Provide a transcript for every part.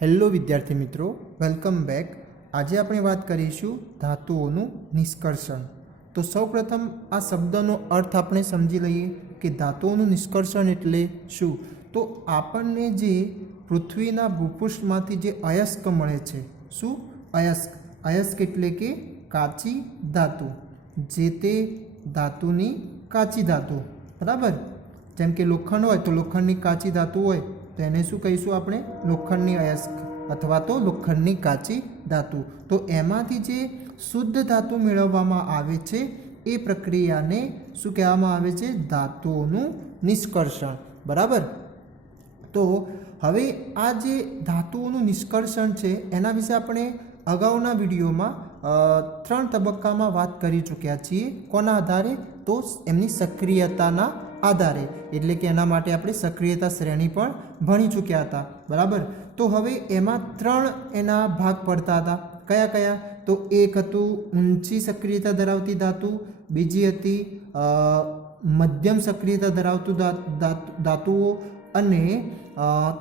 Hello વિદ્યાર્થી મિત્રો, welcome back. આજે આપણે વાત કરીશું ધાતુઓનું નિષ્કર્ષણ। તો સૌપ્રથમ આ શબ્દનો અર્થ આપણે સમજી લઈએ કે ધાતુઓનું નિષ્કર્ષણ એટલે શું। તો આપણને જે પૃથ્વીના ભૂપૃષ્ઠમાંથી જે અયસ્ક મળે છે, શું અયસ્ક, અયસ્ક એટલે કે કાચી ધાતુ, જે તે ધાતુની કાચી ધાતુ, બરાબર। જેમ કે લોખંડ હોય તો લોખંડની કાચી ધાતુ હોય તો એને શું કહીશું આપણે, લોખંડની અયસ્ક અથવા તો લોખંડની કાચી ધાતુ। તો એમાંથી જે શુદ્ધ ધાતુ મેળવવામાં આવે છે એ પ્રક્રિયાને શું કહેવામાં આવે છે, ધાતુઓનું નિષ્કર્ષણ, બરાબર। તો હવે આ જે ધાતુઓનું નિષ્કર્ષણ છે એના વિશે આપણે અગાઉના વિડીયોમાં 3 તબક્કામાં વાત કરી ચૂક્યા છીએ। કોના આધારે, તો એમની સક્રિયતાના આધારે, એટલે કે એના માટે આપણે સક્રિયતા શ્રેણી પણ ભણી ચૂક્યા હતા, બરાબર। તો હવે એમાં 3 એના ભાગ પડતા હતા, કયા કયા, તો એક હતું ઊંચી સક્રિયતા ધરાવતી ધાતુ, બીજી હતી મધ્યમ સક્રિયતા ધરાવતું ધાતુઓ, અને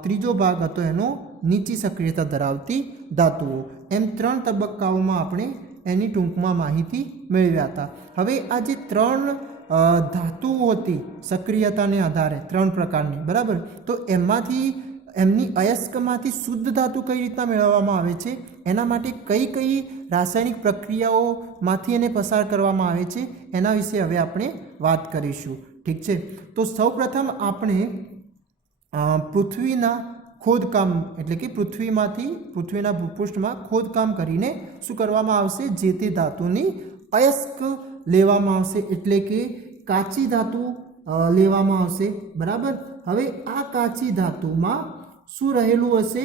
ત્રીજો ભાગ હતો એનો નીચી સક્રિયતા ધરાવતી ધાતુઓ। એમ 3 તબક્કાઓમાં આપણે એની ટૂંકમાં માહિતી મેળવ્યા હતા। હવે આ જે 3 ધાતુઓ હતી સક્રિયતાને આધારે 3 પ્રકારની, બરાબર। તો એમાંથી એમની અયસ્કમાંથી શુદ્ધ ધાતુ કઈ રીતના મેળવવામાં આવે છે, એના માટે કઈ કઈ રાસાયણિક પ્રક્રિયાઓમાંથી એને પસાર કરવામાં આવે છે, એના વિશે હવે આપણે વાત કરીશું, ઠીક છે। તો સૌપ્રથમ આપણે પૃથ્વીના ખોદકામ એટલે કે પૃથ્વીના ભૂપૃષ્ઠમાં ખોદકામ કરીને શું કરવામાં આવશે, જે તે ધાતુની અયસ્ક લેવામાં આવશે, એટલે કે કાચી ધાતુ લેવામાં આવશે, બરાબર। હવે આ કાચી ધાતુમાં શું રહેલું હશે,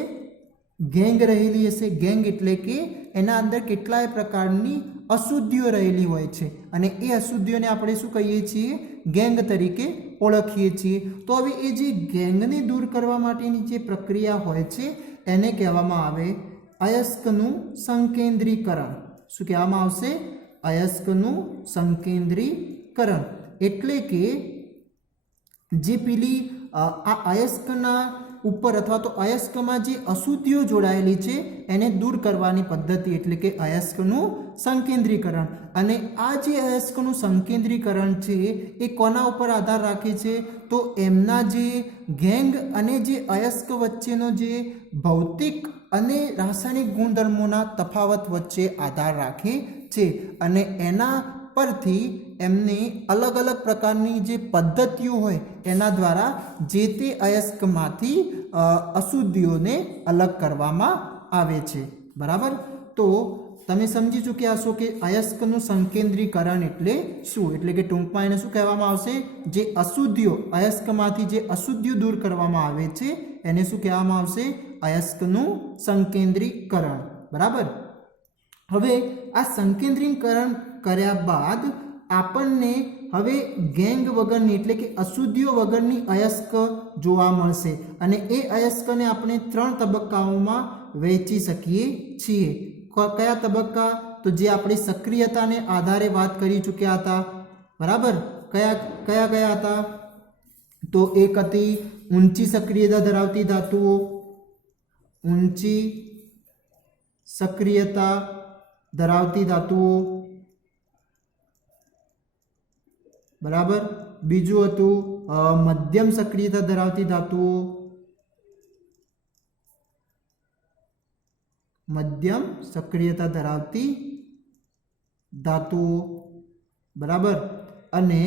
ગેંગ રહેલી હશે। ગેંગ એટલે કે એના અંદર કેટલાય પ્રકારની અશુદ્ધિઓ રહેલી હોય છે, અને એ અશુદ્ધિઓને આપણે શું કહીએ છીએ, ગેંગ તરીકે ઓળખીએ છીએ। તો હવે એ જે ગેંગને દૂર કરવા માટેની જે પ્રક્રિયા હોય છે એને કહેવામાં આવે અયસ્કનું સંકેન્દ્રીકરણ। શું કહેવામાં આવશે, અયસ્કનું સંકેન્દ્રીકરણ। એટલે કે જે પેલી આ અયસ્કના ઉપર અથવા તો અયસ્કમાં જે અશુદ્ધિઓ જોડાયેલી છે એને દૂર કરવાની પદ્ધતિ એટલે કે અયસ્કનું સંકેન્દ્રીકરણ। અને આ જે અયસ્કનું સંકેન્દ્રીકરણ છે એ કોના ઉપર આધાર રાખે છે, તો એમના જે ગેંગ અને જે અયસ્ક વચ્ચેનો જે ભૌતિક અને રાસાયણિક ગુણધર્મોના તફાવત વચ્ચે આધાર રાખે છે, અને એના પરથી એમને અલગ અલગ પ્રકારની જે પદ્ધતિઓ હોય એના દ્વારા જે તે અયસ્કમાંથી અશુદ્ધિઓને અલગ કરવામાં આવે છે, બરાબર। તો તમે સમજી ચૂક્યા હશો કે અયસ્કનું સંકેન્દ્રીકરણ એટલે શું, એટલે કે ટૂંકમાં એને શું કહેવામાં આવશે, જે અશુદ્ધિઓ અયસ્કમાંથી જે અશુદ્ધિઓ દૂર કરવામાં આવે છે એને શું કહેવામાં આવશે, અયસ્કનું સંકેન્દ્રીકરણ, બરાબર। હવે આ સંકેન્દ્રીકરણ કર્યા બાદ આપણને હવે ગેંગ વગરની એટલે કે અશુદ્ધિઓ વગરની અયસ્ક જોવા મળશે, અને એ અયસ્કને આપણે 3 તબક્કાઓમાં વહેંચી શકીએ છીએ। કયા તબક્કા, તો જે આપણી સક્રિયતાને આધારે વાત કરી ચૂક્યા હતા, બરાબર। કયા હતા, તો એક હતી ઊંચી સક્રિયતા ધરાવતી ધાતુઓ, ઊંચી સક્રિયતા ધરાવતી ધાતુઓ, બરાબર। બીજું હતું મધ્યમ સક્રિયતા ધરાવતી ધાતુઓ, મધ્યમ સક્રિયતા ધરાવતી ધાતુઓ, બરાબર। અને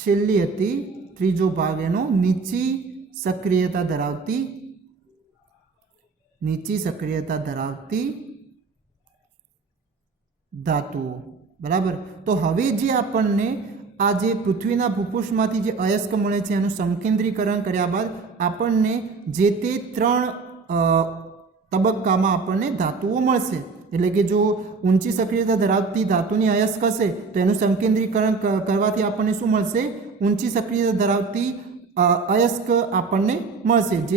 છેલ્લી હતી ત્રીજો ભાગ એનો નીચી સક્રિયતા ધરાવતી ધાતુઓ, બરાબર। તો હવે જે આપણને આ જે પૃથ્વીના ભૂપૃષ્ઠમાંથી જે અયસ્ક મળે છે એનું સંકેન્દ્રીકરણ કર્યા બાદ આપણને જે તે 3 તબક્કામાં આપણને ધાતુઓ મળશે, એટલે કે જો ઊંચી સક્રિયતા ધરાવતી ધાતુની અયસ્ક હશે તો એનું સંકેન્દ્રીકરણ કરવાથી આપણને શું મળશે, ઊંચી સક્રિયતા ધરાવતી અયસ્ક આપણને મળશે, જે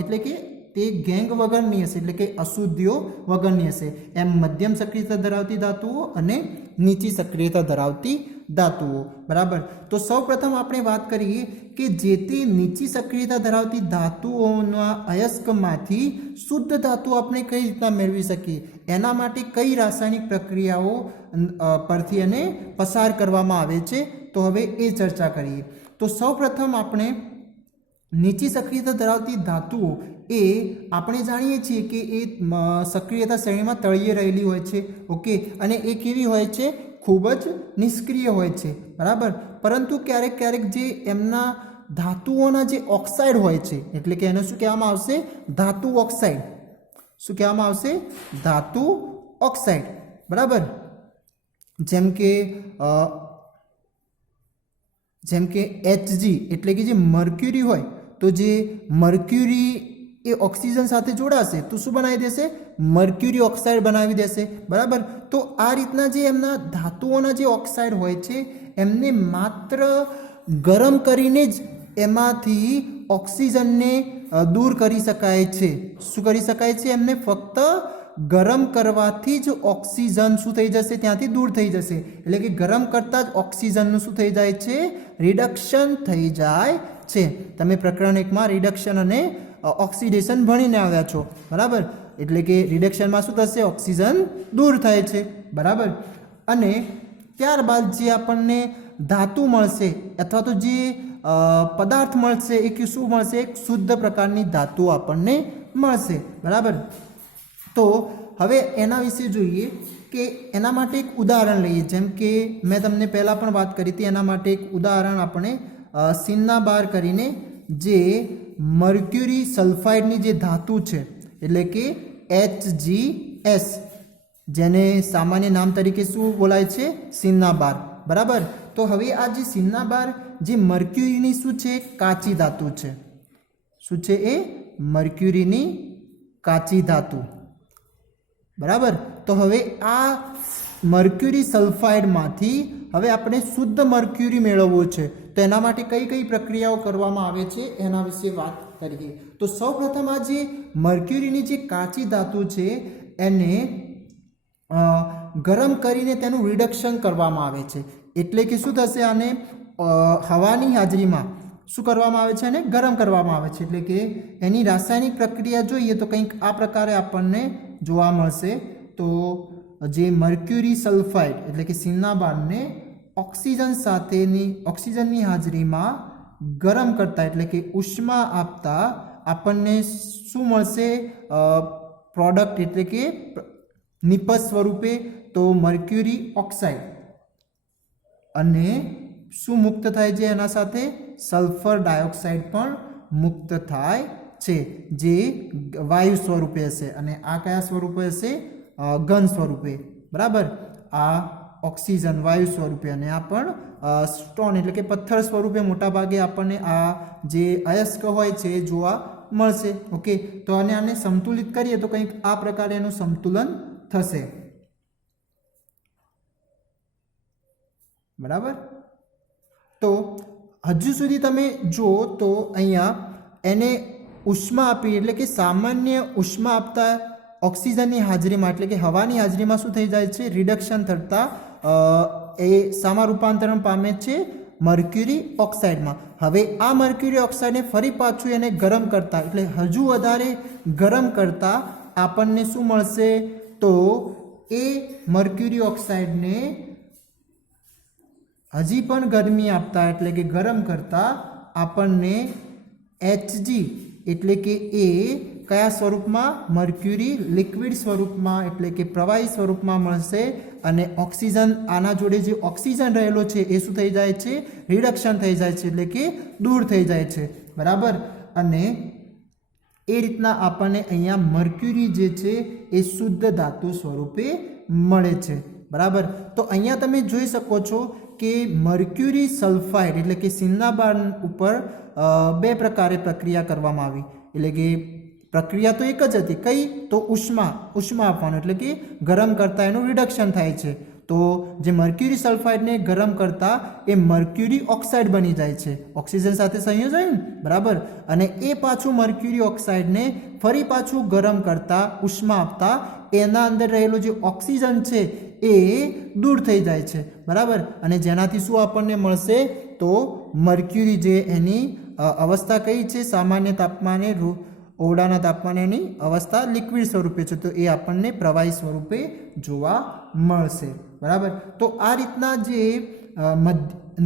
એટલે કે તે ગેંગ વગરની હશે, એટલે કે અશુદ્ધિઓ વગરની હશે। એમ મધ્યમ સક્રિયતા ધરાવતી ધાતુઓ અને નીચી સક્રિયતા ધરાવતી धातुओं। बराबर, तो सौप्रथम આપણે વાત કરીએ કે જે તે નીચી સક્રિયતા ધરાવતી ધાતુઓના અયસ્કમાંથી શુદ્ધ ધાતુ આપણે કઈ રીતના મેળવી શકીએ, એના માટે કઈ રાસાયણિક પ્રક્રિયાઓ પરથી એને પસાર કરવામાં આવે છે, તો હવે એ ચર્ચા કરીએ। તો સૌપ્રથમ આપણે નીચી સક્રિયતા ધરાવતી ધાતુઓ એ આપણે જાણીએ છીએ કે એ સક્રિયતા શ્રેણીમાં તળિયે રહેલી હોય છે। ઓકે, અને એ કેવી હોય છે, ખૂબ જ નિષ્ક્રિય હોય છે। બરાબર, પરંતુ ક્યારેક ક્યારેક જે એમના ધાતુઓના જે ઓક્સાઇડ હોય છે, એટલે કે એને શું કહેવામાં આવશે, ધાતુ ઓક્સાઇડ। શું કહેવામાં આવશે, ધાતુ ઓક્સાઇડ। બરાબર, જેમ કે Hg એટલે કે જે મર્ક્યુરી હોય, તો જે મર્ક્યુરી એ ઓક્સિજન સાથે જોડાશે તો શું બનાવી દેશે, મર્ક્યુરી ઓક્સાઇડ બનાવી દેશે। બરાબર, તો આ રીતના જે એમના ધાતુઓના જે ઓક્સાઇડ હોય છે એમને માત્ર ગરમ કરીને જ એમાંથી ઓક્સિજનને દૂર કરી શકાય છે। શું કરી શકાય છે, એમને ફક્ત ગરમ કરવાથી જ ઓક્સિજન શું થઈ જશે, ત્યાંથી દૂર થઈ જશે। એટલે કે ગરમ કરતાં જ ઓક્સિજનનું શું થઈ જાય છે, રિડક્શન થઈ જાય છે। તમે પ્રકરણ 1માં રિડક્શન અને ઓક્સિડેશન ભણીને આવ્યા છો। બરાબર, એટલે કે રિડક્શનમાં શું થશે, ઓક્સિજન દૂર થાય છે। બરાબર, અને ત્યારબાદ જે આપણને ધાતુ મળશે અથવા તો જે પદાર્થ મળશે એ શું મળશે, એક શુદ્ધ પ્રકારની ધાતુ આપણને મળશે। બરાબર, તો હવે એના વિશે જોઈએ કે એના માટે એક ઉદાહરણ લઈએ। જેમ કે મેં તમને પહેલાં પણ વાત કરી હતી, એના માટે એક ઉદાહરણ આપણે સિન્નાબાર કરીને જે મર્ક્યુરી સલ્ફાઇડની જે ધાતુ છે એટલે કે HgS, જેને સામાન્ય નામ તરીકે શું બોલાય છે, સિન્નાબાર। બરાબર, તો હવે આ જે સિન્નાબાર જે મર્ક્યુરીની શું છે, કાચી ધાતુ છે। શું છે એ, મર્ક્યુરીની કાચી ધાતુ। બરાબર, તો હવે આ મર્ક્યુરી સલ્ફાઇડમાંથી હવે આપણે શુદ્ધ મર્ક્યુરી મેળવવો છે, તો એના માટે કઈ કઈ પ્રક્રિયાઓ કરવામાં આવે છે એના વિશે વાત કરીએ। તો સૌપ્રથમ આ જે મર્ક્યુરીની જે કાચી ધાતુ છે એને ગરમ કરીને તેનું રિડક્શન કરવામાં આવે છે। એટલે કે શું થશે, આને હવાની હાજરીમાં શું કરવામાં આવે છે, અને ગરમ કરવામાં આવે છે। એટલે કે એની રાસાયણિક પ્રક્રિયા જોઈએ તો કંઈક આ પ્રકારે આપણને જોવા મળશે। તો જે મર્ક્યુરી સલ્ફાઇડ એટલે કે સિન્નાબારને ઓક્સિજનની હાજરીમાં ગરમ કરતા એટલે કે ઉષ્મા આપતા આપણને શું મળશે, પ્રોડક્ટ એટલે કે નિપજ સ્વરૂપે તો મર્ક્યુરી ઓક્સાઇડ, અને શું મુક્ત થાય છે એના સાથે, સલ્ફર ડાયોક્સાઇડ પણ મુક્ત થાય છે, જે વાયુ સ્વરૂપે હશે। અને આ કયા સ્વરૂપે હશે, ઘન સ્વરૂપે। બરાબર, આ ઓક્સિજન વાયુ સ્વરૂપે, અને આ પણ સ્ટોન એટલે કે પથ્થર સ્વરૂપે મોટા ભાગે આપણને આ જે અયસ્ક હોય છે એ જોવા મળશે। ઓકે, તો આને સંતુલિત કરીએ તો કંઈક આ પ્રકારે એનું સંતુલન થશે। બરાબર, તો હજુ સુધી તમે જુઓ તો અહીંયા એને ઉષ્મા આપી એટલે કે સામાન્ય ઉષ્મા આપતા ઓક્સિજનની હાજરીમાં એટલે કે હવાની હાજરીમાં શું થઈ જાય છે, રિડક્શન થતાં એ શામાં રૂપાંતરણ પામે છે, મર્ક્યુરી ઓક્સાઇડમાં। હવે આ મર્ક્યુરી ઓક્સાઇડને ફરી પાછું એને ગરમ કરતા એટલે હજુ વધારે ગરમ કરતા આપણને શું મળશે, તો એ મર્ક્યુરી ઓક્સાઇડને હજી પણ ગરમી આપતા એટલે કે ગરમ કરતા આપણને Hg એટલે કે એ કયા સ્વરૂપમાં, મર્ક્યુરી લિક્વિડ સ્વરૂપમાં એટલે કે પ્રવાહી સ્વરૂપમાં મળશે। અને ઓક્સિજન આના જોડે જે ઓક્સિજન રહેલો છે એ શું થઈ જાય છે, રિડક્શન થઈ જાય છે એટલે કે દૂર થઈ જાય છે। બરાબર, અને એ રીતના આપણને અહીંયા મર્ક્યુરી જે છે એ શુદ્ધ ધાતુ સ્વરૂપે મળે છે। બરાબર, તો અહીંયા તમે જોઈ શકો છો કે મર્ક્યુરી સલ્ફાઇડ એટલે કે સિન્નાબાર ઉપર બે પ્રકારે પ્રક્રિયા કરવામાં આવી। એટલે કે પ્રક્રિયા તો એક જ હતી, કઈ તો ઉષ્મા આપવાનું એટલે કે ગરમ કરતા એનું રિડક્શન થાય છે। તો જે મર્ક્યુરી સલ્ફાઇડને ગરમ કરતા એ મર્ક્યુરી ઓક્સાઇડ બની જાય છે, ઓક્સિજન સાથે સંયોજન। બરાબર, અને એ પાછું મર્ક્યુરી ઓક્સાઇડને ફરી પાછું ગરમ કરતા ઉષ્મા આપતા એના અંદર રહેલો જે ઓક્સિજન છે એ દૂર થઈ જાય છે, બરાબર. અને જેનાથી શું આપણને મળશે તો મર્ક્યુરી જે એની અવસ્થા કઈ છે, સામાન્ય તાપમાને ઓરડાના તાપમાને એની અવસ્થા લિક્વિડ સ્વરૂપે છે, તો એ આપણને પ્રવાહી સ્વરૂપે જોવા મળશે, બરાબર. તો આ રીતના જે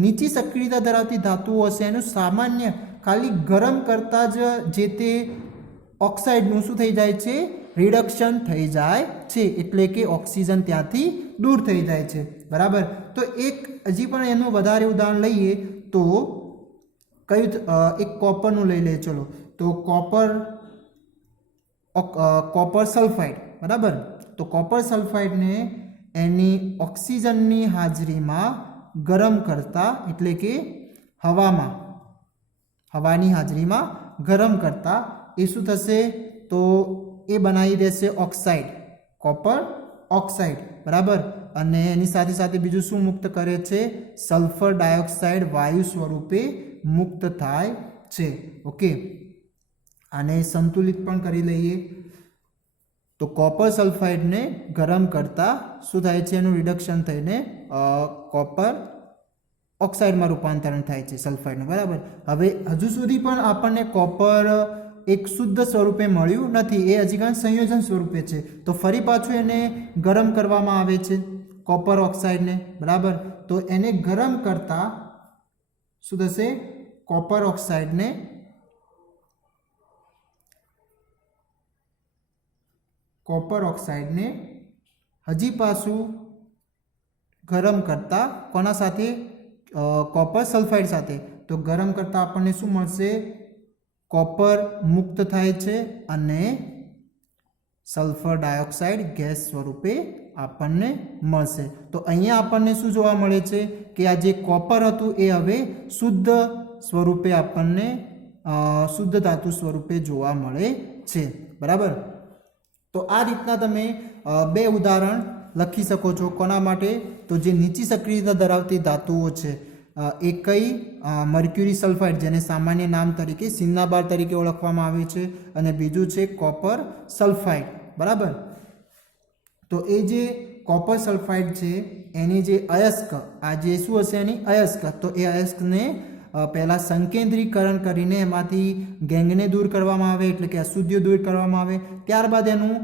નીચી સક્રિયતા ધરાવતી ધાતુઓ હશે એનું સામાન્ય ખાલી ગરમ કરતાં જ જે તે ઓક્સાઇડનું શું થઈ જાય છે, રિડક્શન થઈ જાય છે, એટલે કે ઓક્સિજન ત્યાંથી દૂર થઈ જાય છે, બરાબર. તો એક હજી પણ એનું વધારે ઉદાહરણ લઈએ તો કયું એક કોપરનું લઈ લઈએ. ચલો, તો કોપર સલ્ફાઇડ, બરાબર. તો કોપર સલ્ફાઇડને એની ઓક્સિજનની હાજરીમાં ગરમ કરતા, એટલે કે હવાની હાજરીમાં ગરમ કરતા એ શું થશે તો એ બનાવી દેશે ઓક્સાઇડ, કોપર ઓક્સાઇડ, બરાબર. અને એની સાથે સાથે બીજું શું મુક્ત કરે છે, સલ્ફર ડાયોક્સાઇડ વાયુ સ્વરૂપે મુક્ત થાય છે. ઓકે, આને સંતુલિત પણ કરી લઈએ. તો કોપર સલ્ફાઇડને ગરમ કરતા શું થાય છે, એનું રિડક્શન થઈને કોપર ઓક્સાઇડમાં રૂપાંતરણ થાય છે સલ્ફાઇડનું, બરાબર. હવે હજુ સુધી પણ આપણને કોપર એક શુદ્ધ સ્વરૂપે મળ્યું નથી, એ હજી કાંઈ સંયોજન સ્વરૂપે છે. તો ફરી પાછું એને ગરમ કરવામાં આવે છે કોપર ઓક્સાઇડને, બરાબર. તો એને ગરમ કરતા શું થશે, કોપર ઓક્સાઇડને હજી પાછું ગરમ કરતા કોના સાથે, કોપર સલ્ફાઇડ સાથે. તો ગરમ કરતા આપણને શું મળશે, કોપર મુક્ત થાય છે અને સલ્ફર ડાયોક્સાઇડ ગેસ સ્વરૂપે આપણને મળશે. તો અહીંયા આપણને શું જોવા મળે છે કે આ જે કોપર હતું એ હવે શુદ્ધ સ્વરૂપે આપણને શુદ્ધ ધાતુ સ્વરૂપે જોવા મળે છે, બરાબર. તો આ રીતના તમે બે ઉદાહરણ લખી શકો છો. કોના માટે, તો જે નીચી સક્રિયતા ધરાવતી ધાતુઓ છે એ કઈ, મર્ક્યુરી સલ્ફાઇડ જેને સામાન્ય નામ તરીકે સિન્નાબાર તરીકે ઓળખવામાં આવે છે, અને બીજું છે કોપર સલ્ફાઇડ, બરાબર. તો એ જે કોપર સલ્ફાઇડ છે એની જે અયસ્ક, આ જે શું હશે એની અયસ્ક, તો એ અયસ્કને પહેલાં સંકેન્દ્રીકરણ કરીને એમાંથી ગેંગને દૂર કરવામાં આવે, એટલે કે અશુદ્ધિઓ દૂર કરવામાં આવે. ત્યારબાદ એનું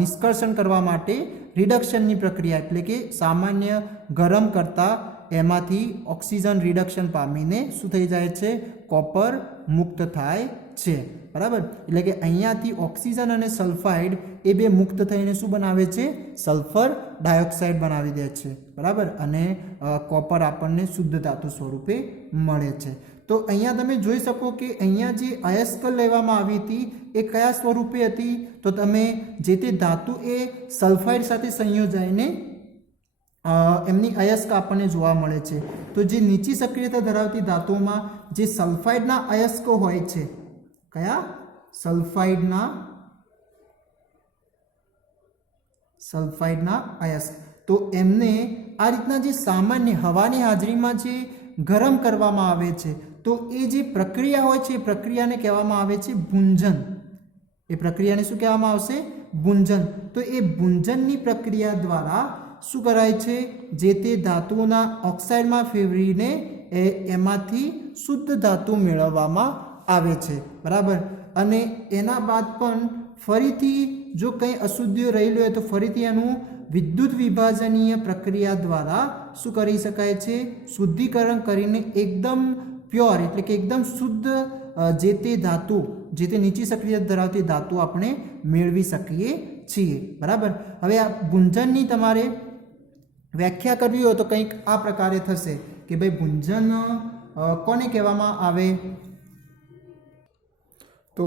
નિષ્કર્ષણ કરવા માટે રિડક્શનની પ્રક્રિયા, એટલે કે સામાન્ય ગરમ કરતાં એમાંથી ઓક્સિજન રિડક્શન પામીને શું થઈ જાય છે, કોપર મુક્ત થાય છે, બરાબર. એટલે કે અહીંયાથી ઓક્સિજન અને સલ્ફાઇડ એ બે મુક્ત થઈને શું બનાવે છે, સલ્ફર ડાયોક્સાઇડ બનાવી દે છે, બરાબર. અને કોપર આપણને શુદ્ધ ધાતુ સ્વરૂપે મળે છે. તો અહીંયા તમે જોઈ શકો કે અહીંયા જે અયસ્ક લેવામાં આવી હતી એ કયા સ્વરૂપે હતી, તો તમે જે તે ધાતુ એ સલ્ફાઇડ સાથે સંયોજાઈને એમની અયસ્ક આપણને જોવા મળે છે. તો જે નીચી સક્રિયતા ધરાવતી ધાતુઓમાં જે સલ્ફાઇડના અયસ્કો હોય છે, કયા, સલ્ફાઇડના અયસ્ક, તો એમને આ રીતના જે સામાન્ય હવાની હાજરીમાં જે ગરમ કરવામાં આવે છે, તો એ જે પ્રક્રિયા હોય છે એ પ્રક્રિયાને કહેવામાં આવે છે ભૂંજન. એ પ્રક્રિયાને શું કહેવામાં આવશે, ભૂંજન. તો એ ભૂંજનની પ્રક્રિયા દ્વારા શું કરાય છે, જે તે ધાતુઓના ઓક્સાઇડમાં ફેરવીને એમાંથી શુદ્ધ ધાતુ મેળવવામાં આવે છે, બરાબર. અને એના બાદ પણ ફરીથી જો કંઈ અશુદ્ધિઓ રહેલી હોય તો ફરીથી એનું વિદ્યુત વિભાજનીય પ્રક્રિયા દ્વારા શું કરી શકાય છે, શુદ્ધિકરણ કરીને એકદમ પ્યોર, એટલે કે એકદમ શુદ્ધ જે તે ધાતુ, જે તે નીચી સક્રિયતા ધરાવતી ધાતુ આપણે મેળવી શકીએ છીએ, બરાબર. હવે આ ભૂંજનની તમારે વ્યાખ્યા કરવી હોય તો કંઈક આ પ્રકારે થશે કે ભાઈ ભૂંજન કોને કહેવામાં આવે, તો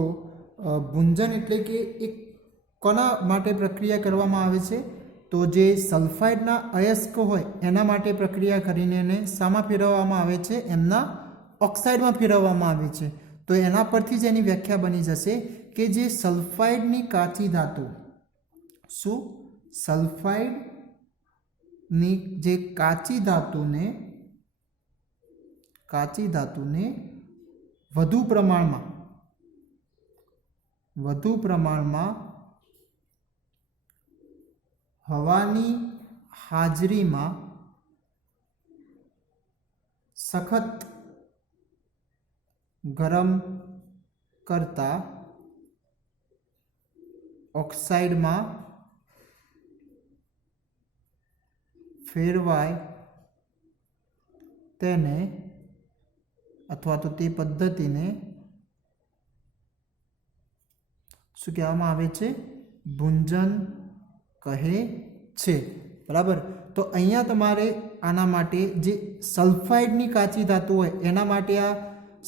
ભૂંજન એટલે કે એક કોના માટે પ્રક્રિયા કરવામાં આવે છે, તો જે સલ્ફાઇડના અયસ્ક હોય એના માટે પ્રક્રિયા કરીને એને શામાં ફેરવવામાં આવે છે, એમના ઓક્સાઇડમાં ફેરવવામાં આવે છે. તો એના પરથી જ એની વ્યાખ્યા બની જશે કે જે સલ્ફાઇડની કાચી ધાતુ, શું, સલ્ફાઇડની જે કાચી ધાતુને વધુ પ્રમાણમાં હવાની હાજરીમાં સખત ગરમ કરતા ઓક્સાઇડમાં ફેરવાય તેને અથવા તો તે પદ્ધતિને શું કહેવામાં આવે છે? ભૂંજન કહે છે. બરાબર. તો અહીંયા તમારે આના માટે જે સલ્ફાઇડની કાચી ધાતુ હોય એના માટે આ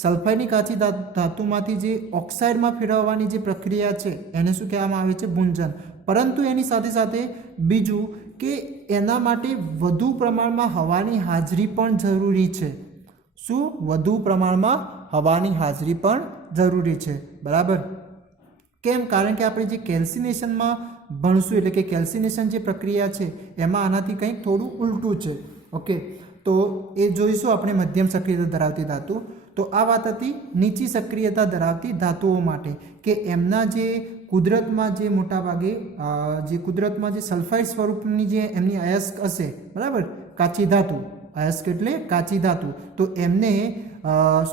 સલ્ફાઇડની કાચી ધાતુમાંથી જે ઓક્સાઇડમાં ફેરવવાની જે પ્રક્રિયા છે એને શું કહેવામાં આવે છે? ભૂંજન. પરંતુ એની સાથે સાથે બીજું કે એના માટે વધુ પ્રમાણમાં હવાની હાજરી પણ જરૂરી છે. શું? વધુ પ્રમાણમાં હવાની હાજરી પણ જરૂરી છે. બરાબર. કેમ? કારણ કે આપણે જે કેલ્સિનેશનમાં ભણશું એટલે કે કેલ્સિનેશન જે પ્રક્રિયા છે એમાં આનાથી કંઈક થોડું ઉલટું છે. ઓકે, તો એ જોઈશું આપણે મધ્યમ સક્રિયતા ધરાવતી ધાતુ. તો આ વાત હતી નીચી સક્રિયતા ધરાવતી ધાતુઓ માટે કે એમના જે કુદરતમાં જે મોટાભાગે કુદરતમાં જે સલ્ફાઇડ સ્વરૂપની જે એમની અયસ્ક હશે, બરાબર, કાચી ધાતુ, અયસ્ક એટલે કાચી ધાતુ, તો એમને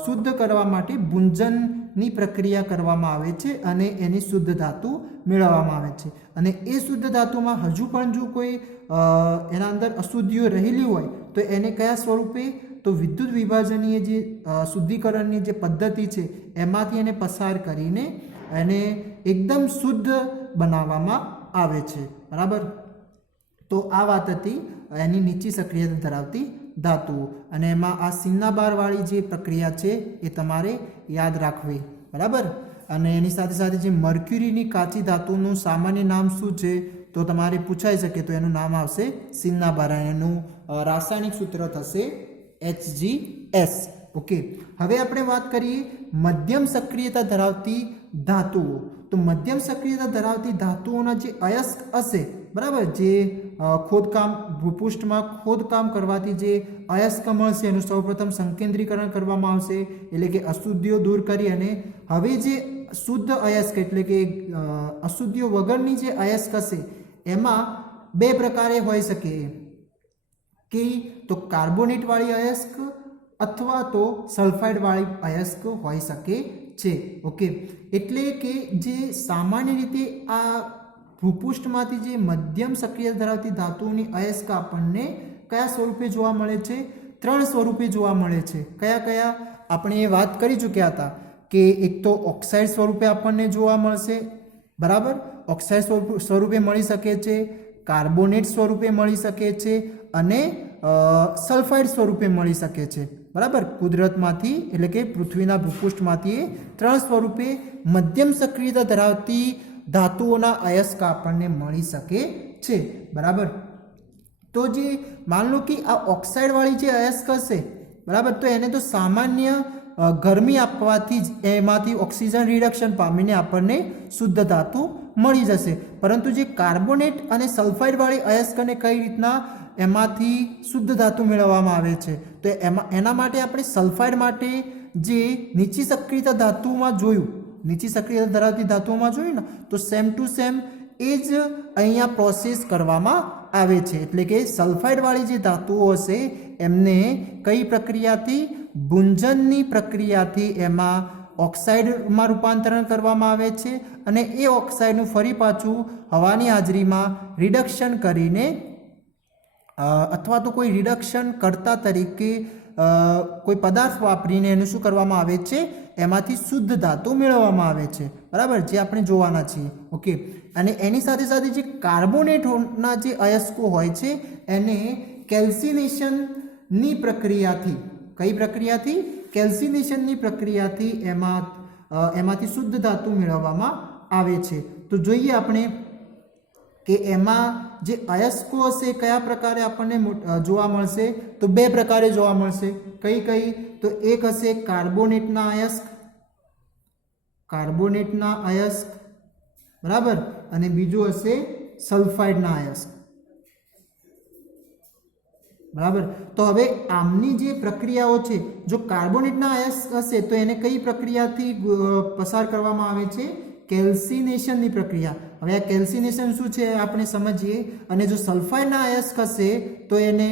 શુદ્ધ કરવા માટે ભૂંજનની પ્રક્રિયા કરવામાં આવે છે અને એની શુદ્ધ ધાતુ મેળવવામાં આવે છે. અને એ શુદ્ધ ધાતુમાં હજુ પણ જો કોઈ એના અંદર અશુદ્ધિઓ રહેલી હોય તો એને કયા સ્વરૂપે? તો વિદ્યુત વિભાજનીય જે શુદ્ધિકરણની જે પદ્ધતિ છે એમાંથી એને પસાર કરીને એને એકદમ શુદ્ધ બનાવવામાં આવે છે. બરાબર. તો આ વાત હતી એની નીચી સક્રિયતા ધરાવતી ધાતુઓ. અને એમાં આ સિન્નાબારવાળી જે પ્રક્રિયા છે એ તમારે યાદ રાખવી. બરાબર. અને એની સાથે સાથે જે મર્ક્યુરીની કાચી ધાતુનું સામાન્ય નામ શું છે તો તમારે પૂછાઈ શકે તો એનું નામ આવશે સિન્નાબાર. એનું રાસાયણિક સૂત્ર થશે HgS. ઓકે, હવે આપણે વાત કરીએ મધ્યમ સક્રિયતા ધરાવતી ધાતુઓ. તો મધ્યમ સક્રિયતા ધરાવતી ધાતુઓના જે અયસ્ક હશે, બરાબર, જે ખોદકામ ભૂપૃષ્ઠમાં ખોદકામ કરવાથી જે અયસ્ક મળશે એનું સૌપ્રથમ સંકેન્દ્રીકરણ કરવામાં આવશે એટલે કે અશુદ્ધિઓ દૂર કરી અને હવે જે શુદ્ધ અયસ્ક એટલે કે અશુદ્ધિઓ વગરની જે અયસ્ક હશે એમાં બે પ્રકારે હોઈ શકે કે તો કાર્બોનેટવાળી અયસ્ક અથવા તો સલ્ફાઇડવાળી અયસ્ક હોઈ શકે છે. ઓકે, એટલે કે જે સામાન્ય રીતે આ ભૂપૃષ્ઠમાંથી જે મધ્યમ સક્રિયતા ધરાવતી ધાતુઓની અયસ્ક આપણને કયા સ્વરૂપે જોવા મળે છે? 3 સ્વરૂપે જોવા મળે છે. કયા કયા? આપણે એ વાત કરી ચૂક્યા હતા કે એક તો ઓક્સાઇડ સ્વરૂપે આપણને જોવા મળશે, બરાબર, ઓક્સાઇડ સ્વરૂપે મળી શકે છે, કાર્બોનેટ સ્વરૂપે મળી શકે છે અને સલ્ફાઇડ સ્વરૂપે મળી શકે છે. બરાબર. કુદરતમાંથી એટલે કે પૃથ્વીના ભૂપૃષ્ઠમાંથી 3 સ્વરૂપે મધ્યમ સક્રિયતા ધરાવતી ધાતુઓના અયસ્ક આપણને મળી શકે છે. બરાબર. તો જે માન લો કે આ ઓક્સાઇડવાળી જે અયસ્ક હશે, બરાબર, તો એને તો સામાન્ય ગરમી આપવાથી જ એમાંથી ઓક્સિજન રિડક્શન પામીને આપણને શુદ્ધ ધાતુ મળી જશે. પરંતુ જે કાર્બોનેટ અને સલ્ફાઇડવાળી અયસ્કને કઈ રીતના એમાંથી શુદ્ધ ધાતુ મેળવવામાં આવે છે તો એના માટે આપણે સલ્ફાઇડ માટે જે નીચી સક્રિયતા ધાતુઓમાં જોયું, નીચી સક્રિયતા ધરાવતી ધાતુઓમાં જોયું ને, તો સેમ ટુ સેમ એ જ અહીંયા પ્રોસેસ કરવામાં આવે છે. એટલે કે સલ્ફાઇડવાળી જે ધાતુઓ હશે એમને કઈ પ્રક્રિયાથી? ભૂંજનની પ્રક્રિયાથી એમાં ઓક્સાઇડમાં રૂપાંતરણ કરવામાં આવે છે અને એ ઓક્સાઇડનું ફરી પાછું હવાની હાજરીમાં રિડક્શન કરીને અથવા તો કોઈ રિડક્શન કરતા તરીકે કોઈ પદાર્થ વાપરીને એનું શું કરવામાં આવે છે? એમાંથી શુદ્ધ ધાતુ મેળવવામાં આવે છે. બરાબર, જે આપણે જોવાના છીએ. ઓકે, અને એની સાથે સાથે જે કાર્બોનેટના જે અયસ્કો હોય છે એને કેલ્સિનેશનની પ્રક્રિયાથી, કઈ પ્રક્રિયાથી? કેલ્સિનેશનની પ્રક્રિયાથી એમાંથી શુદ્ધ ધાતુ મેળવવામાં આવે છે. તો જોઈએ આપણે કે એમાં જે અયસ્કો હશે કયા પ્રકારે આપણને જોવા મળશે? તો 2 પ્રકારે જોવા મળશે. કઈ કઈ? તો એક હશે કાર્બોનેટના અયસ્ક, કાર્બોનેટના અયસ્ક, બરાબર, અને બીજું હશે સલ્ફાઇડના અયસ્ક. બરાબર. તો હવે આમની જે પ્રક્રિયાઓ છે, જો કાર્બોનેટના અયસ્ક હશે તો એને કઈ પ્રક્રિયાથી પસાર કરવામાં આવે છે? કેલ્સિનેશનની પ્રક્રિયા. હવે આ કેલ્સિનેશન શું છે આપણે સમજીએ. અને જો સલ્ફાઇડના અયસ્ક હશે તો એને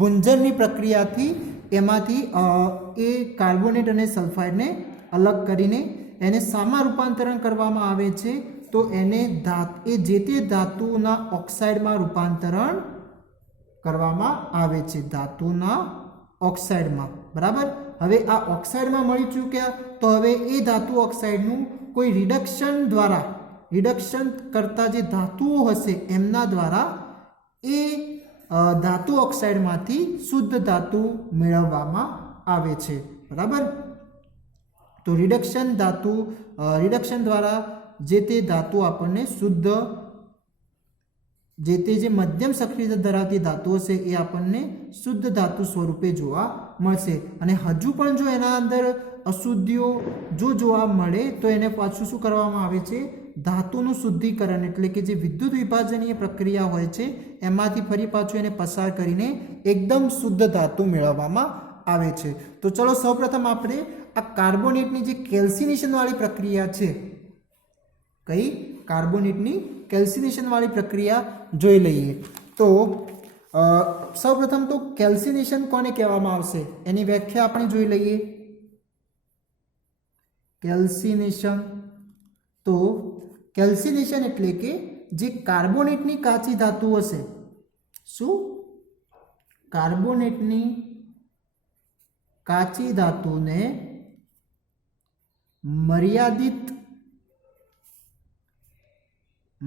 ભુંજનની પ્રક્રિયાથી એમાંથી એ કાર્બોનેટ અને સલ્ફાઇડને અલગ કરીને એને શામાં રૂપાંતરણ કરવામાં આવે છે? તો એને જે તે ધાતુના ઓક્સાઇડમાં રૂપાંતરણ કરવામાં આવે છે, ધાતુના ઓક્સાઇડમાં. બરાબર. હવે આ ઓક્સાઇડમાં મળી ચૂક્યા તો હવે એ ધાતુ ઓક્સાઇડનું કોઈ રિડક્શન કરતા જે ધાતુઓ હશે એમના દ્વારા એ ધાતુ ઓક્સાઇડમાંથી શુદ્ધ ધાતુ મેળવવામાં આવે છે. બરાબર. તો રિડક્શન દ્વારા જે તે ધાતુ આપણને શુદ્ધ, જે મધ્યમ સક્રિયતા ધરાવતી ધાતુઓ છે એ આપણને શુદ્ધ ધાતુ સ્વરૂપે જોવા મળશે. અને હજુ પણ જો એના અંદર અશુદ્ધિઓ જો જોવા મળે તો એને પાછું શું કરવામાં આવે છે? ધાતુનું શુદ્ધિકરણ, એટલે કે જે વિદ્યુત વિભાજનીય પ્રક્રિયા હોય છે એમાંથી ફરી પાછું એને પસાર કરીને એકદમ શુદ્ધ ધાતુ મેળવવામાં આવે છે. તો ચલો સૌપ્રથમ આપણે આ કાર્બોનેટની જે કેલ્સિનેશન વાળી પ્રક્રિયા છે, કઈ? કાર્બોનેટની કેલ્સિનેશન વાળી પ્રક્રિયા જોઈ લઈએ. તો સૌપ્રથમ તો કેલ્સિનેશન કોને કહેવામાં આવશે એની વ્યાખ્યા આપણે જોઈ લઈએ. કેલ્સિનેશન, તો કેલ્સિનેશન એટલે કે જે કાર્બોનેટની કાચી ધાતુ હશે, શું? કાર્બોનેટની કાચી ધાતુને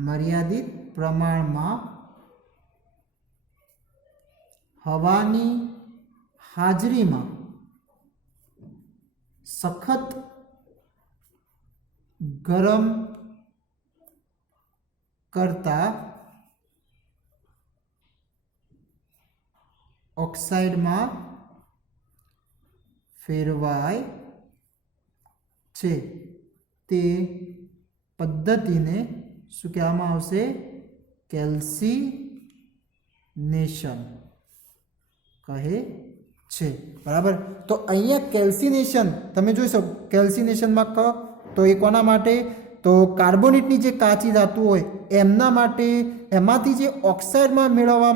મર્યાદિત પ્રમાણમાં હવાની હાજરીમાં સખત ગરમ કરતા ઓક્સાઇડમાં ફેરવાય છે તે પદ્ધતિને શું કહેવામાં આવશે? કેલ્સિનેશન કહે છે. બરાબર. તો અહીંયા કેલ્સિનેશન તમે જોઈ શકો. કેલ્સિનેશનમાં તો એ કોના માટે? તો કાર્બોનેટની જે કાચી ધાતુ હોય એમના માટે, એમાંથી જે ઓક્સાઇડમાં મેળવવા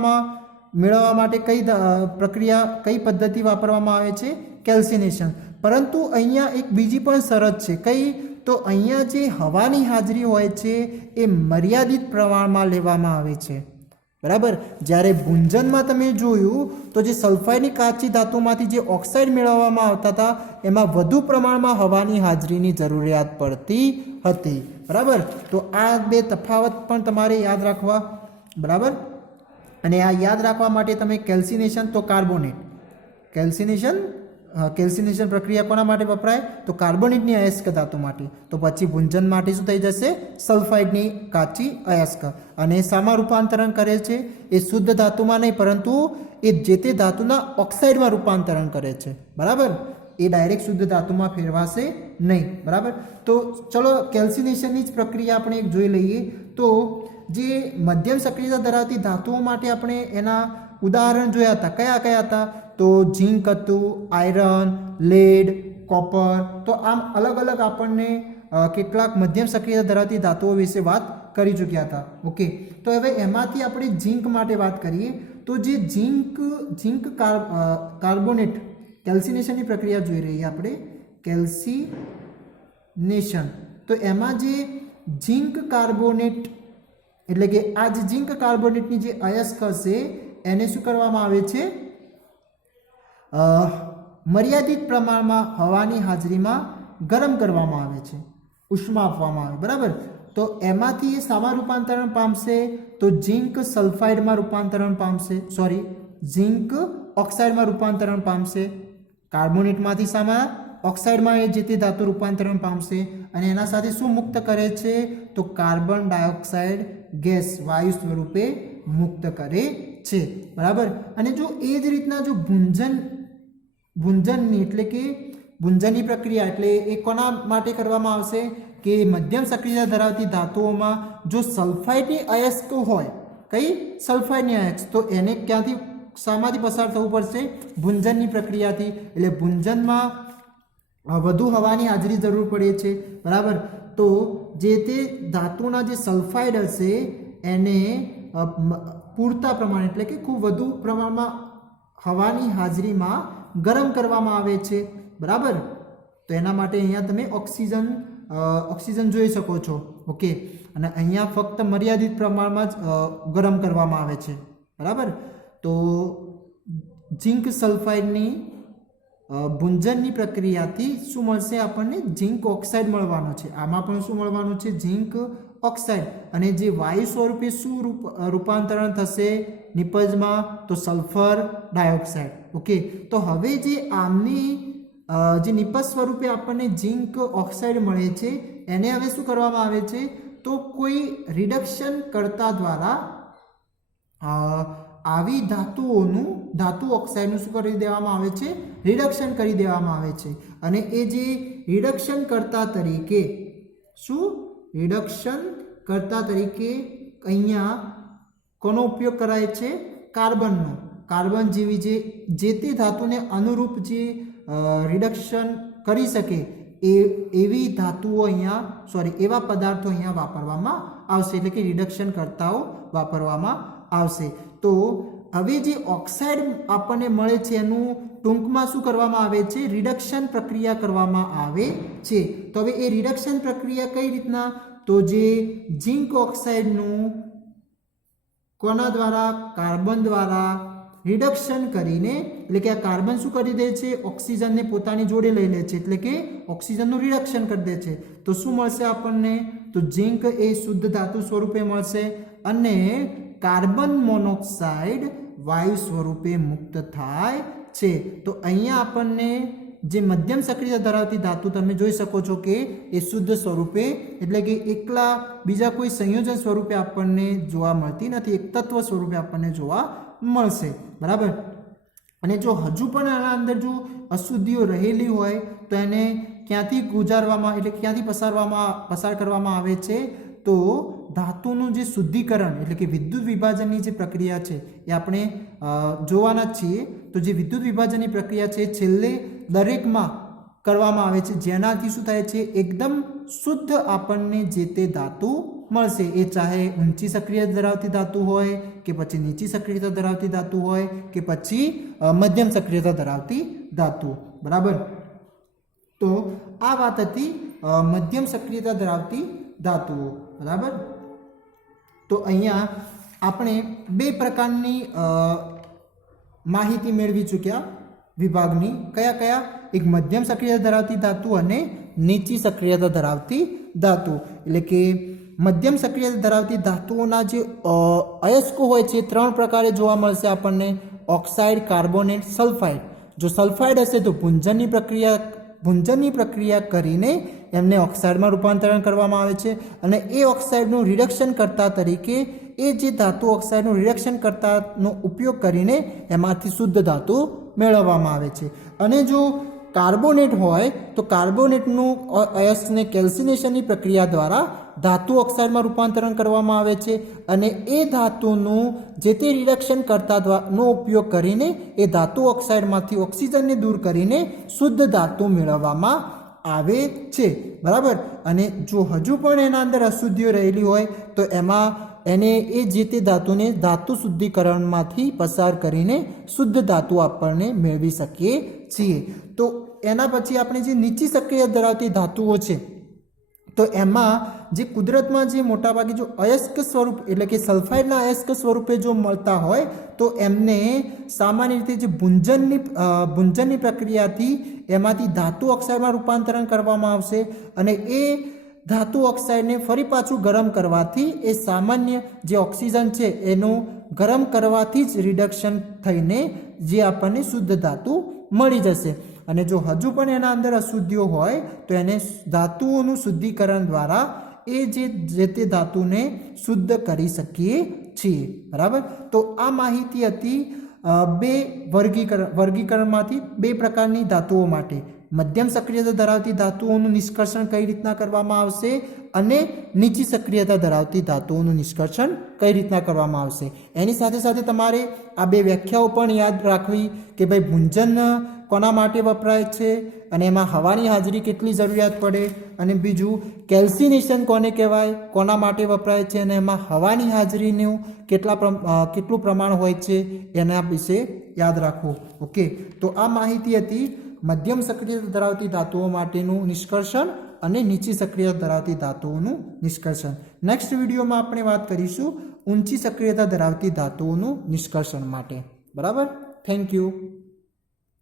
માટે કઈ પદ્ધતિ વાપરવામાં આવે છે? કેલ્સિનેશન. પરંતુ અહીંયા એક બીજી પણ શરત છે. કઈ? તો અહીંયા જે હવાની હાજરી હોય છે એ મર્યાદિત પ્રમાણમાં લેવામાં આવે છે. બરાબર. જ્યારે ભુંજનમાં તમે જોયું તો જે સલ્ફાઇડની કાચી ધાતુમાંથી જે ઓક્સાઇડ મેળવવામાં આવતા હતા એમાં વધુ પ્રમાણમાં હવાની હાજરીની જરૂરિયાત પડતી હતી. બરાબર. તો આ બે તફાવત પણ તમારે યાદ રાખવા. બરાબર. અને આ યાદ રાખવા માટે તમે કેલ્સિનેશન, તો કાર્બોનેટ, કેલ્સિનેશન પ્રક્રિયા કોના માટે વપરાય? તો કાર્બોનેટની અયસ્ક ધાતુ માટે. તો પછી ભુંજન માટે શું થઈ જશે? સલ્ફાઇડની કાચી અયસ્ક. અને શામાં રૂપાંતરણ કરે છે? એ શુદ્ધ ધાતુમાં નહીં, પરંતુ એ જે તે ધાતુના ઓક્સાઇડમાં રૂપાંતરણ કરે છે. બરાબર. એ ડાયરેક્ટ શુદ્ધ ધાતુમાં ફેરવાશે નહીં. બરાબર. તો ચલો કેલ્સિનેશનની જ પ્રક્રિયા આપણે એક જોઈ લઈએ. તો જે મધ્યમ સક્રિયતા ધરાવતી ધાતુઓ માટે આપણે એના ઉદાહરણ જોયા હતા. કયા કયા હતા? તો ઝીંક હતું, આયરન, લેડ, કોપર. તો આમ અલગ અલગ આપણને કેટલાક મધ્યમ સક્રિયતા ધરાવતી ધાતુઓ વિશે વાત કરી ચૂક્યા હતા. ઓકે. તો હવે એમાંથી આપણે ઝીંક માટે વાત કરીએ. તો જે ઝીંક કાર્બોનેટ કેલ્સિનેશનની પ્રક્રિયા જોઈ રહીએ આપણે. કેલ્સિનેશન. તો એમાં જે ઝીંક કાર્બોનેટ, એટલે કે આ જે ઝીંક કાર્બોનેટની જે અયસ્ક હશે એને શું કરવામાં આવે છે? મર્યાદિત પ્રમાણમાં હવાની હાજરીમાં ગરમ કરવામાં આવે છે, ઉષ્મા આપવામાં આવે. બરાબર. તો એમાંથી એ શામાં રૂપાંતરણ પામશે? તો ઝીંક સલ્ફાઇડમાં રૂપાંતરણ પામશે, ઝીંક ઓક્સાઇડમાં રૂપાંતરણ પામશે. કાર્બોનેટમાંથી શામાં? ઓક્સાઇડમાં એ જે તે ધાતુ રૂપાંતરણ પામશે. અને એના સાથે શું મુક્ત કરે છે? તો કાર્બન ડાયોક્સાઇડ ગેસ વાયુ સ્વરૂપે મુક્ત કરે છે. બરાબર. અને જો એ જ રીતના જો ભુંજનની, એટલે કે ભુંજનની પ્રક્રિયા, એટલે એ કોના માટે કરવામાં આવશે? કે મધ્યમ સક્રિયતા ધરાવતી ધાતુઓમાં જો સલ્ફાઇડની અયસ્ક હોય, કઈ? સલ્ફાઇડની અયસ્ક, તો એને ક્યાંથી, શામાંથી પસાર થવું પડશે? ભુંજનની પ્રક્રિયાથી. એટલે ભુંજનમાં વધુ હવાની હાજરી જરૂર પડે છે. બરાબર. તો જે તે ધાતુના જે સલ્ફાઇડ હશે એને પૂરતા પ્રમાણે એટલે કે ખૂબ વધુ પ્રમાણમાં હવાની હાજરીમાં ગરમ કરવામાં આવે છે, બરાબર. તો એના માટે અહીંયા તમે ઓક્સિજન જોઈ શકો છો. ઓકે, અને અહીંયા ફક્ત મર્યાદિત પ્રમાણમાં જ ગરમ કરવામાં આવે છે, બરાબર. તો ઝીંક સલ્ફાઇડની ભૂંજનની પ્રક્રિયાથી શું મળશે આપણને? ઝીંક ઓક્સાઇડ મળવાનો છે. આમાં પણ શું મળવાનું છે? ઝીંક ઓક્સાઇડ. અને જે વાયુ સ્વરૂપે શું રૂપાંતરણ થશે નિપજમાં? તો સલ્ફર ડાયોક્સાઇડ. ઓકે, તો હવે જે આમની જે નિપજ સ્વરૂપે આપણને ઝીંક ઓક્સાઇડ મળે છે એને હવે શું કરવામાં આવે છે? તો કોઈ રિડક્શન કરતા દ્વારા આવી ધાતુ ઓક્સાઇડનું શું કરી દેવામાં આવે છે? રિડક્શન કરી દેવામાં આવે છે. અને એ જે રિડક્શન કરતા તરીકે અહીંયા કોનો ઉપયોગ કરાય છે? કાર્બનનો. કાર્બન જેવી જે તે ધાતુને અનુરૂપ જે રિડક્શન કરી શકે એવી ધાતુઓ એવા પદાર્થો અહીંયા વાપરવામાં આવશે, એટલે કે રિડક્શન કરતાઓ વાપરવામાં આવશે. તો હવે જે ઓક્સાઇડ આપણને મળે છે એનું ટૂંકમાં શું કરવામાં આવે છે? રિડક્શન પ્રક્રિયા કરવામાં આવે છે. તો હવે એ રિડક્શન પ્રક્રિયા કઈ રીતના? તો જે ઝીંક ઓક્સાઇડનું કોના દ્વારા? કાર્બન દ્વારા રિડક્શન કરીને, એટલે કે આ કાર્બન શું કરી દે છે? ઓક્સિજનને પોતાની જોડે લઈ લે છે, એટલે કે ઓક્સિજનનું રિડક્શન કરી દે છે. તો શું મળશે આપણને? તો ઝીંક એ શુદ્ધ ધાતુ સ્વરૂપે મળશે અને કાર્બન મોનોક્સાઇડ વાયુ સ્વરૂપે મુક્ત થાય છે. તો અહીંયા આપણને જે મધ્યમ સક્રિયતા ધરાવતી ધાતુ તમે જોઈ શકો છો કે એ શુદ્ધ સ્વરૂપે, એટલે કે એકલા બીજા કોઈ સંયોજન સ્વરૂપે આપણને જોવા મળતી નથી, એક તત્વ સ્વરૂપે આપણને જોવા મળશે, બરાબર. અને જો હજુ પણ આના અંદર જો અશુદ્ધિઓ રહેલી હોય તો એને ક્યાંથી ગુજારવામાં એટલે ક્યાંથી પસાર કરવામાં આવે છે? તો ધાતુનું જે શુદ્ધિકરણ એટલે કે વિદ્યુત વિભાજનની જે પ્રક્રિયા છે એ આપણે જોવાના જ છીએ. તો જે વિદ્યુત વિભાજનની પ્રક્રિયા છે છેલ્લે દરેકમાં કરવામાં આવે છે, જેનાથી શું થાય છે? એકદમ શુદ્ધ આપણને જે તે ધાતુ મળશે. એ ચાહે ઊંચી સક્રિયતા ધરાવતી ધાતુ હોય કે પછી નીચી સક્રિયતા ધરાવતી ધાતુ હોય કે પછી મધ્યમ સક્રિયતા ધરાવતી ધાતુ, બરાબર. તો આ વાત હતી મધ્યમ સક્રિયતા ધરાવતી ધાતુઓ, બરાબર. તો અહીંયા આપણે બે પ્રકારની માહિતી મેળવી ચૂક્યા વિભાગની. કયા? એક મધ્યમ સક્રિયતા ધરાવતી ધાતુ અને નીચી સક્રિયતા ધરાવતી ધાતુ. એટલે કે મધ્યમ સક્રિયતા ધરાવતી ધાતુઓના જે અયસ્કો હોય છે 3 પ્રકારે જોવા મળશે આપણને: ઓક્સાઇડ, કાર્બોનેટ, સલ્ફાઇડ. જો સલ્ફાઇડ હશે તો ભૂંજનની પ્રક્રિયા કરીને એમને ઓક્સાઇડમાં રૂપાંતરણ કરવામાં આવે છે અને એ ઓક્સાઇડનું રિડક્શન કરતા તરીકે એ જે ધાતુ ઓક્સાઇડનું રિડક્શન કરતાનો ઉપયોગ કરીને એમાંથી શુદ્ધ ધાતુ મેળવવામાં આવે છે. અને જો કાર્બોનેટ હોય તો કાર્બોનેટનું અયસ્કને કેલ્સિનેશનની પ્રક્રિયા દ્વારા ધાતુ ઓક્સાઇડમાં રૂપાંતરણ કરવામાં આવે છે અને એ ધાતુનું જે તે રિડક્શન કરતાનો ઉપયોગ કરીને એ ધાતુ ઓક્સાઇડમાંથી ઓક્સિજનને દૂર કરીને શુદ્ધ ધાતુ મેળવવામાં આવે છે, બરાબર. અને જો હજુ પણ એના અંદર અશુદ્ધિઓ રહેલી હોય તો એને એ જે તે ધાતુને ધાતુ શુદ્ધિકરણમાંથી પસાર કરીને શુદ્ધ ધાતુ આપણને મેળવી શકીએ છીએ. તો એના પછી આપણે જે નીચી સક્રિયતા ધરાવતી ધાતુઓ છે તો એમાં જે કુદરતમાં જે મોટાભાગે જો અયસ્ક સ્વરૂપ એટલે કે સલ્ફાઇડના અયસ્ક સ્વરૂપે જો મળતા હોય તો એમને સામાન્ય રીતે જે ભૂંજનની પ્રક્રિયાથી એમાંથી ધાતુ ઓક્સાઇડમાં રૂપાંતરણ કરવામાં આવશે અને એ ધાતુ ઓક્સાઇડને ફરી પાછું ગરમ કરવાથી એ સામાન્ય જે ઓક્સિજન છે એનું ગરમ કરવાથી જ રિડક્શન થઈને જે આપણને શુદ્ધ ધાતુ મળી જશે. અને જો હજુ પણ એના અંદર અશુદ્ધિઓ હોય તો એને ધાતુઓનું શુદ્ધિકરણ દ્વારા એ જે તે ધાતુને શુદ્ધ કરી શકીએ છીએ, બરાબર. તો આ માહિતી હતી બે વર્ગીકરણમાંથી 2 પ્રકારની ધાતુઓ માટે. મધ્યમ સક્રિયતા ધરાવતી ધાતુઓનું નિષ્કર્ષણ કઈ રીતના કરવામાં આવશે અને નીચી સક્રિયતા ધરાવતી ધાતુઓનું નિષ્કર્ષણ કઈ રીતના કરવામાં આવશે. એની સાથે સાથે તમારે આ 2 વ્યાખ્યાઓ પણ યાદ રાખવી કે ભાઈ ભૂંજન કોના માટે વપરાય છે અને એમાં હવાની હાજરી કેટલી જરૂરિયાત પડે, અને બીજું કેલ્સિનેશન કોને કહેવાય, કોના માટે વપરાય છે અને એમાં હવાની હાજરીનું કેટલું પ્રમાણ હોય છે એના વિશે યાદ રાખવું. ઓકે, તો આ માહિતી હતી મધ્યમ સક્રિયતા ધરાવતી ધાતુઓ માટેનું નિષ્કર્ષણ અને નીચી સક્રિયતા ધરાવતી ધાતુઓનું નિષ્કર્ષણ. નેક્સ્ટ વિડીયોમાં આપણે વાત કરીશું ઊંચી સક્રિયતા ધરાવતી ધાતુઓનું નિષ્કર્ષણ માટે. બરાબર, થેન્ક યુ.